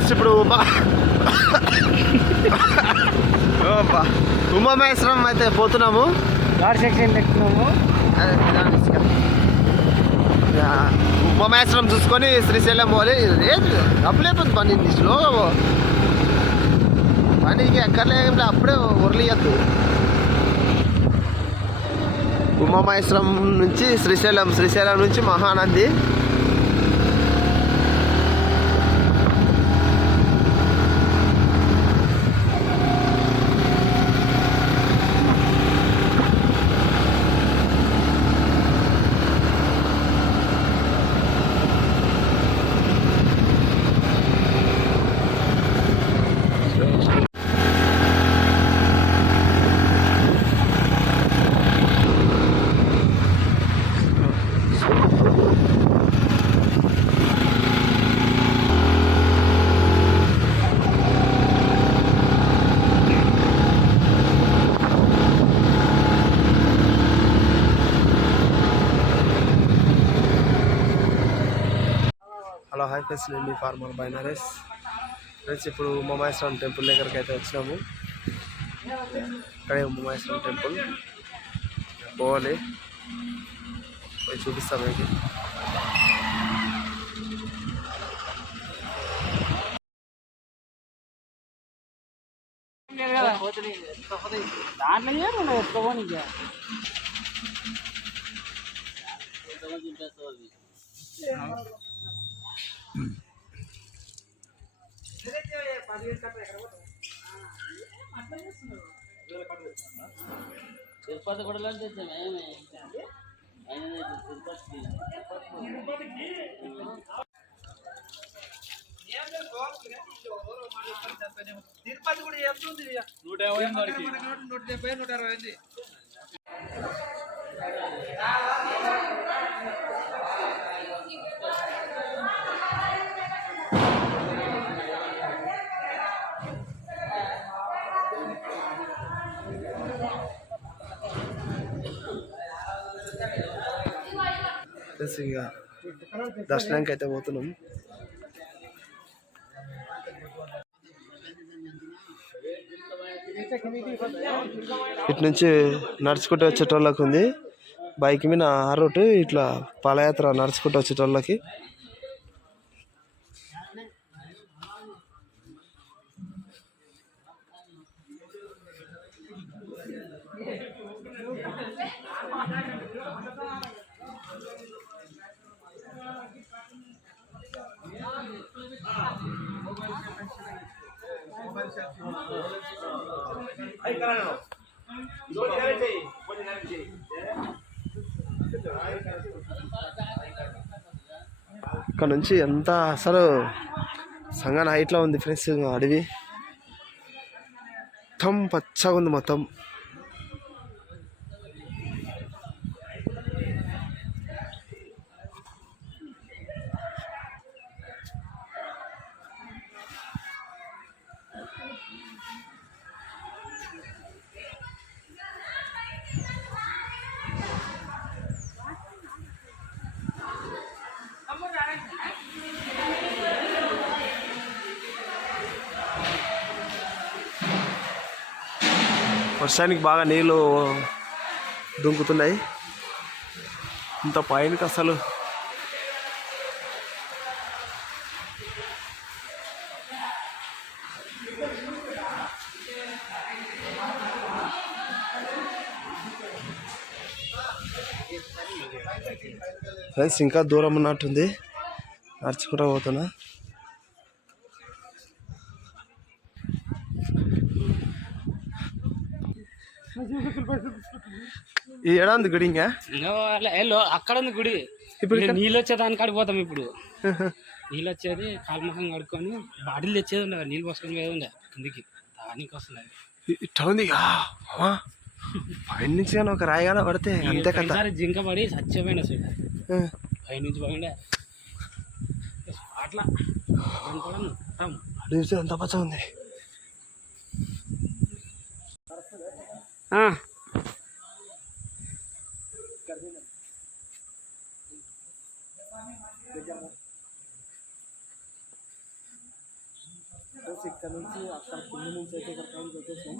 Friends ఇప్పుడు ఉమామహేశ్వరం అయితే పోతున్నాము. ఘాట్ సెక్షన్ ఎక్కుతున్నాము. ఉమామహేశ్వరం చూసుకొని శ్రీశైలం పోవాలి. అప్పులేపోతుంది పని స్లోగా పనికి ఎక్కర్లేదు, అప్పుడే ఉరలియద్దు. ఉమామహేశ్వరం నుంచి శ్రీశైలం నుంచి మహానంది. హలో హాయ్ ఫ్రెండ్స్, నేను మీ ఫార్మర్ బై నరేష్. ఫ్రెండ్స్ ఇప్పుడు ఉమామహేశ్వరం టెంపుల్ దగ్గరికి అయితే వచ్చినాము. ఇక్కడే ఉమామహేశ్వరం టెంపుల్ పోవాలి, పోయి చూపిస్తాం మీకు. తిరుపతి కూడా తెచ్చాము. తిరుపతి కూడా ఎంత 170, 160. ఇక దర్శనానికి అయితే పోతున్నాం. ఇటు నుంచి నడుచుకుంటూ వచ్చేటోళ్ళకి ఉంది, బైక్ మీద ఆ రూట్. ఇట్లా పాదయాత్ర నడుచుకుంటూ వచ్చేటోళ్ళకి. ఇక్కడ నుంచి ఎంత అసలు సంగన హైట్లో ఉంది ఫ్రెండ్స్. అడవి మొత్తం పచ్చగా ఉంది మొత్తం. వర్షానికి బాగా నీళ్ళు దుంకుతున్నాయి. ఇంత పైనకి అసలు ఫ్రెండ్స్ ఇంకా దూరం ఉన్నట్టుంది, నడుచుకుంటూ పోతున్నా. ఈ ఏడాది గుడి ఇంకా అక్కడ ఉంది గుడి. ఇప్పుడు నీళ్ళు వచ్చేదాని కాడికి పోతాం. ఇప్పుడు నీళ్ళు వచ్చేది కాలుముఖం కడుక్కొని బాటిల్ తెచ్చేది ఉండే, నీళ్ళు పోసుకొని పోయేది ఉండే కిందికి. దానికి వస్తున్నాయి ఇట్లా ఉంది పై నుంచి కానీ ఒక రాయిగానే పడితే అంతే కదా. జింక పడి చచ్చిపోయినా సార్, పై నుంచి పోయిండే అట్లా. అడిగితే అంత పచ్చ ఉంది. ఫ్రెండ్స్ ఇక్కడ నుంచి అక్కడ కింది నుంచి అయితే ఇక్కడ పైకి వచ్చేసాం.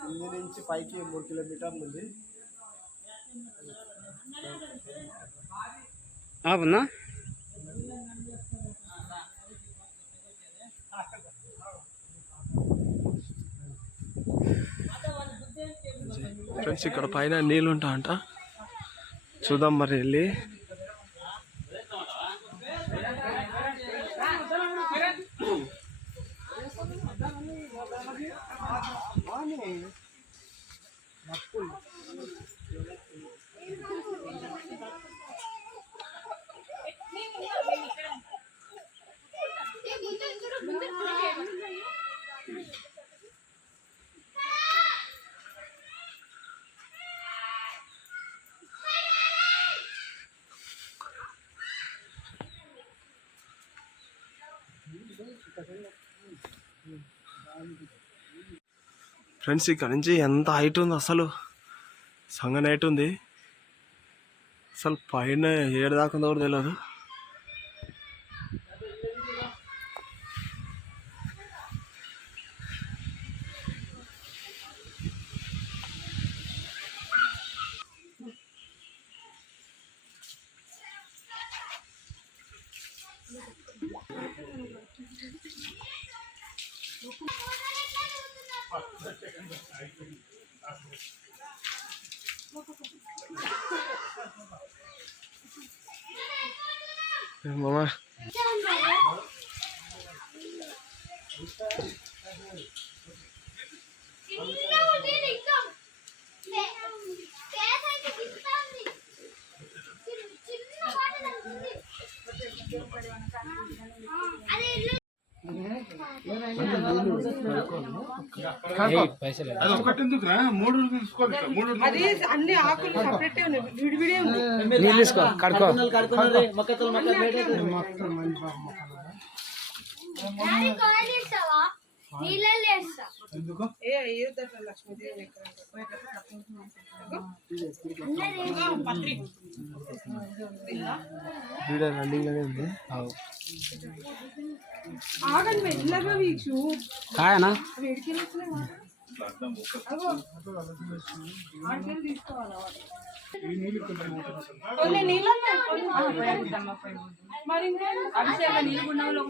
కింది నుంచి పైకి 3 కిలోమీటర్లు ఉంది. అవునా ఫ్రెండ్స్ ఇక్కడ పైన నీళ్ళు ఉంటాయంట, చూద్దాం మరి వెళ్ళి. ఫ్రెండ్స్ ఇక్కడ నుంచి ఎంత హైట్ ఉంది, అసలు సంగ హైట్ ఉంది. అసలు పైన ఏడు దాకా ఉందో కూడా తెలియదు. మామా అన్ని ఆకులు సపరేట్ విడివిడే ఉంది. నీళ్ళు తీసుకో కడుకో. లక్ష్మీదేవి రన్నింగ్లోనే ఉంది. ఆగండి మెల్లగా వీచు కాయనా మరి అభిషేక నీళ్ళు గుండంలో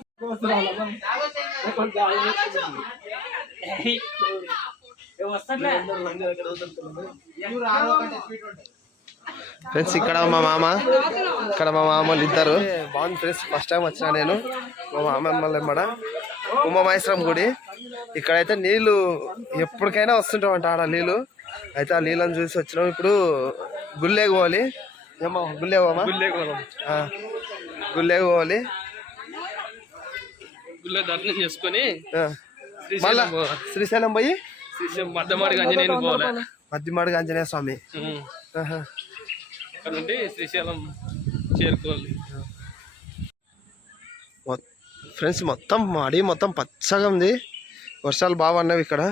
ఫ్రెండ్స్ ఇక్కడ మా మామ వాళ్ళు ఇద్దరు బాగుంది ఫ్రెండ్స్. ఫస్ట్ టైం వచ్చినా నేను, మా మామ ఎమ్మడ ఉమామహేశ్వరం గుడి. ఇక్కడైతే నీళ్ళు ఎప్పటికైనా వస్తుంటామంట ఆడ నీళ్ళు. అయితే ఆ నీళ్ళని చూసి వచ్చినాం. ఇప్పుడు గుళ్ళేకి పోవాలి. ఏమో గుళ్ళే పోమా? గుళ్ళేకి పోవాలి. గుళ్ళో దర్శనం చేసుకొని మళ్ళా శ్రీశైలం పోయి మధ్యమాడికి ఆంజనేయ స్వామి అక్కడ నుండి శ్రీశైలం చేరుకోవాలి. ఫ్రెండ్స్ మొత్తం అడవి మొత్తం పచ్చగా ఉంది. వర్షాలు బాగా పడినవి ఇక్కడ.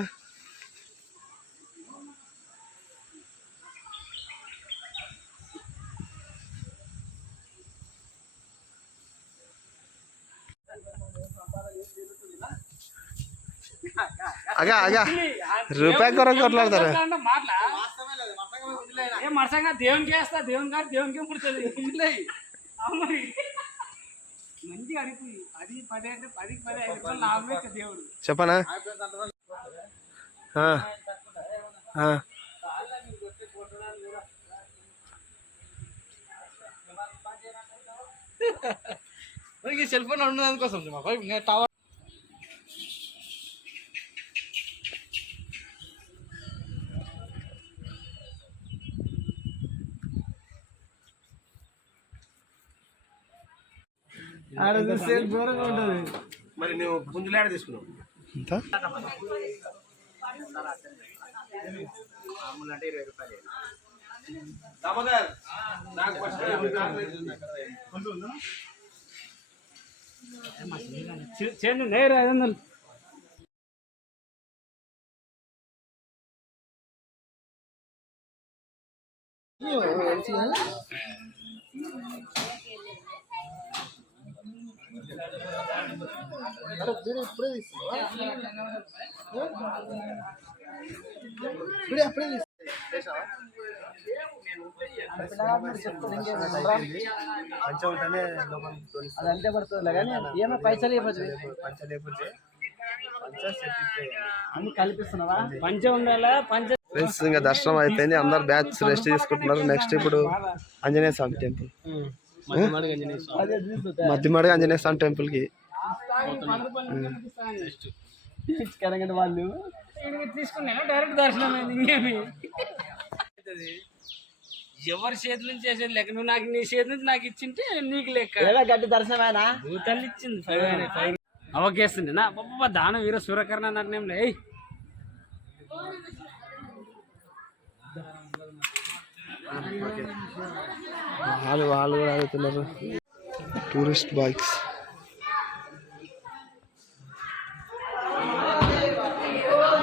అగా రూపాయి కొరకు కొట్లాడతారు. దేవునికి వేస్తా, దేవుని గారు దేవునికి పుడుతుంది. మంచిగా అడిగి అది 10 అంటే 10కి 10 5 రూపాయలు లాభమే దేవుడు. చెప్పనా? సెల్ ఫోన్ ఉండదానికోసం టవర్ దూరంగా ఉంటుంది. మరి నువ్వు పుంజులాడ తీసుకున్నావు అంటే 20 రూపాయలు. చేయండి నేరు 500. అదంతే పడుతుంది కానీ ఏమో పైసలు ఇవ్వచ్చు అన్ని కల్పిస్తున్నావా పంచ ఉండాలా పంచ ఫ్రెండ్స్ ఇంకా దర్శనం అయిపోయింది, అందరు బ్యాచ్ రెస్ట్ తీసుకుంటున్నారు. నెక్స్ట్ ఇప్పుడు ఆంజనేయ స్వామి టెంపుల్, మధ్యమడుగు ఆంజనేయ స్వామి టెంపుల్ కి వాళ్ళు తీసుకున్నా డైరెక్ట్ దర్శనం అయింది. ఇంకేమి ఎవరి చేతి నుంచి చేసేది లెక్క, నువ్వు నాకు నీ చేతి నుంచి నాకు ఇచ్చింటే నీకు లెక్క. గడ్డి దర్శనమేనా భూతాలు ఇచ్చింది అవకేస్తుంది నా బాబా దానం వీర సూరకర్ణ నిర్ణయం లే. వాళ్ళు కూడా అడుగుతున్నారు టూరిస్ట్ బైక్స్.